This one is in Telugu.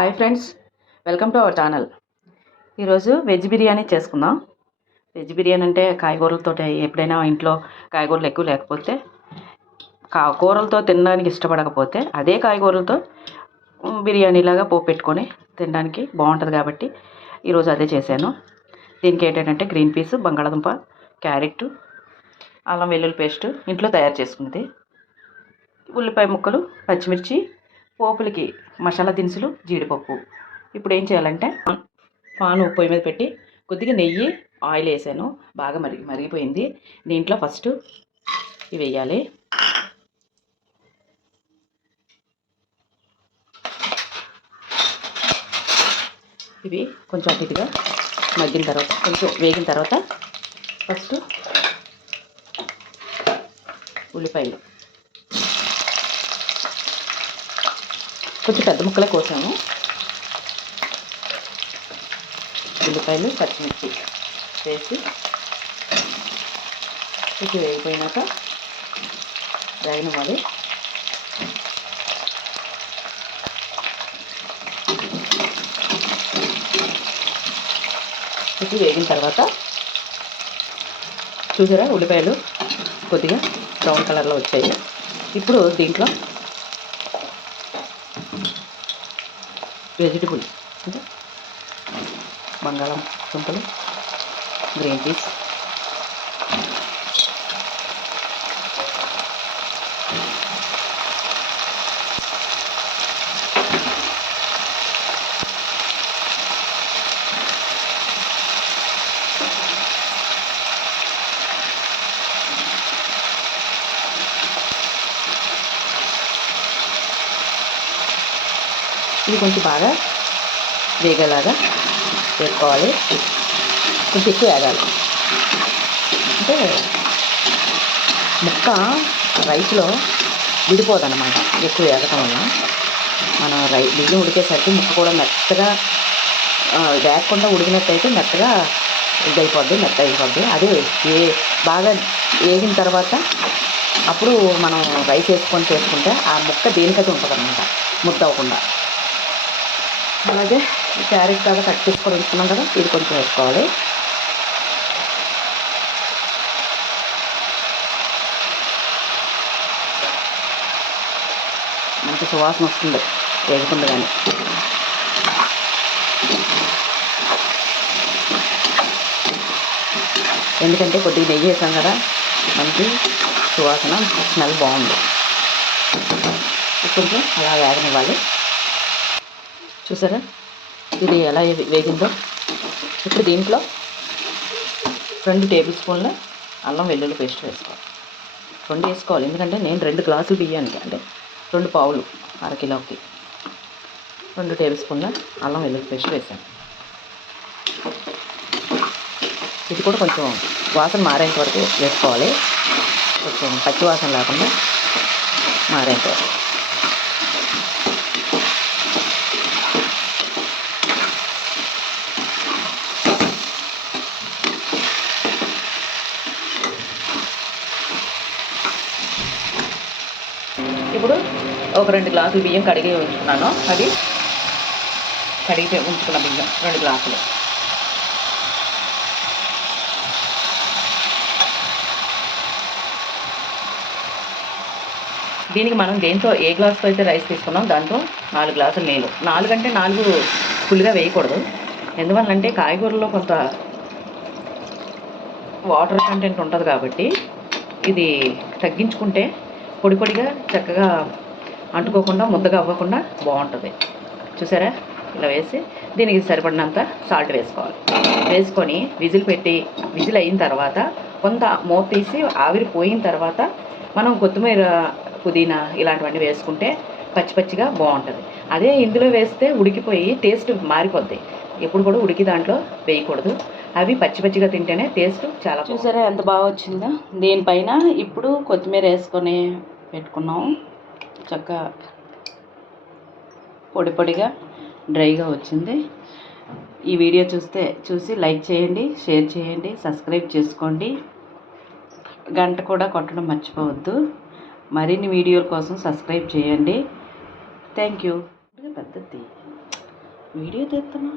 Hi friends, welcome to our channel. ఈరోజు వెజ్ బిర్యానీ చేసుకుందాం. వెజ్ బిర్యానీ అంటే కాయగూరలతో, ఎప్పుడైనా ఇంట్లో కాయగూరలు ఎక్కువ లేకపోతే, కూరలతో తినడానికి ఇష్టపడకపోతే అదే కాయగూరలతో బిర్యానీలాగా పోపు పెట్టుకొని తినడానికి బాగుంటుంది. కాబట్టి ఈరోజు అదే చేశాను. దీనికి ఏంటంటే గ్రీన్ పీస్, బంగాళదుంప, క్యారెట్, అల్లం వెల్లుల్లి పేస్ట్ ఇంట్లో తయారు చేసుకున్నది, ఉల్లిపాయ ముక్కలు, పచ్చిమిర్చి, పోపులకి మసాలా దినుసులు, జీడిపప్పు. ఇప్పుడు ఏం చేయాలంటే పాను పొయ్యి మీద పెట్టి కొద్దిగా నెయ్యి, ఆయిల్ వేసాను. బాగా మరిగిపోయింది. దీంట్లో ఫస్ట్ ఇవి వేయాలి. ఇవి కొంచెం అటు ఇటుగా మగ్గిన తర్వాత, కొంచెం వేగిన తర్వాత ఫస్ట్ ఉల్లిపాయలు కొంచెం పెద్ద ముక్కలే కోసాము. ఉల్లిపాయలు, పచ్చిమిర్చి వేసి కొంచెం వేగిపోయినాక వేగనివ్వాలి. కొంచెం వేగిన తర్వాత చూసారా, ఉల్లిపాయలు కొద్దిగా బ్రౌన్ కలర్లో వచ్చాయి. ఇప్పుడు దీంట్లో వెజిటబుల్ అంటే బంగాళదుంపలు, గ్రీన్ పీస్, ఇది కొంచెం బాగా వేగేలాగా వేసుకోవాలి. కొంచెం ఎక్కువ వేగాలి. అంటే ముక్క రైస్లో విడిపోదన్నమాట ఎక్కువ వేగటం వల్ల. మనం బియ్యం ఉడికేసరికి ముక్క కూడా మెత్తగా వేగకుండా ఉడికినట్టయితే మెత్తగా మెత్త అయిపోద్ది. అదే బాగా వేగిన తర్వాత అప్పుడు మనం రైస్ వేసుకొని చేసుకుంటే ఆ ముక్క దేనికైతే ఉంటుంది అన్నమాట, ముద్ద అవ్వకుండా. అలాగే క్యారెట్ బాగా కట్ చేసుకొని ఉంచుకున్నాం కదా, ఇది కొంచెం వేసుకోవాలి. మంచి సువాసన వస్తుంది వేగుతుంది. కానీ ఎందుకంటే కొద్దిగా నెయ్యి వేసాం కదా, మంచి సువాసన, స్మెల్ బాగుంది. కొంచెం అలా వేగనివ్వాలి. చూసారా ఇది ఎలా వేగిందో. ఇప్పుడు దీంట్లో 2 టేబుల్ స్పూన్ల అల్లం వెల్లుల్లి పేస్ట్ వేసుకోవాలి. 2 వేసుకోవాలి, ఎందుకంటే నేను 2 గ్లాసులు బియ్యానికి, అంటే 2 పావులు, అరకిలోకి 2 టేబుల్ స్పూన్ల అల్లం వెల్లుల్లి పేస్ట్ వేసాను. ఇది కూడా కొంచెం వాసన మారేంత వరకు వేసుకోవాలి. కొంచెం పచ్చి వాసన లేకుండా మారేంత వరకు. ఇప్పుడు ఒక 2 గ్లాసులు బియ్యం కడిగి ఉంచుకున్నాను. అది కడిగి ఉంచుకున్న బియ్యం 2 గ్లాసులు. దీనికి మనం దేంతో ఏ గ్లాసుతో అయితే రైస్ తీసుకున్నాం దాంతో 4 గ్లాసులు నీళ్ళు. 4 అంటే 4 ఫుల్గా వేయకూడదు. ఎందువల్లంటే కాయగూరలో కొంత వాటర్ కంటెంట్ ఉంటుంది కాబట్టి ఇది తగ్గించుకుంటే పొడి పొడిగా చక్కగా అంటుకోకుండా, ముద్దగా అవ్వకుండా బాగుంటుంది. చూసారా, ఇలా వేసి దీనికి సరిపడినంత సాల్ట్ వేసుకోవాలి. వేసుకొని విజిల్ పెట్టి, విజిల్ అయిన తర్వాత కొంత మూత తీసి ఆవిరి పోయిన తర్వాత మనం కొత్తిమీర, పుదీనా ఇలాంటివన్నీ వేసుకుంటే పచ్చి పచ్చిగా బాగుంటుంది. అదే ఇందులో వేస్తే ఉడికిపోయి టేస్ట్ మారిపోద్ది. ఎప్పుడు కూడా ఉడికి దాంట్లో వేయకూడదు. అవి పచ్చి పచ్చిగా తింటేనే టేస్ట్ చాలా. చూసారా ఎంత బాగా వచ్చిందో. దీనిపైన ఇప్పుడు కొత్తిమీర వేసుకొని పెట్టుకున్నాం. చక్కగా పొడి పొడిగా డ్రైగా వచ్చింది. ఈ వీడియో చూసి లైక్ చేయండి, షేర్ చేయండి, సబ్స్క్రైబ్ చేసుకోండి. గంట కూడా కొట్టడం మర్చిపోవద్దు. మరిన్ని వీడియోల కోసం సబ్స్క్రైబ్ చేయండి. Thank you. పెద్దది వీడియో తీస్తున్నా.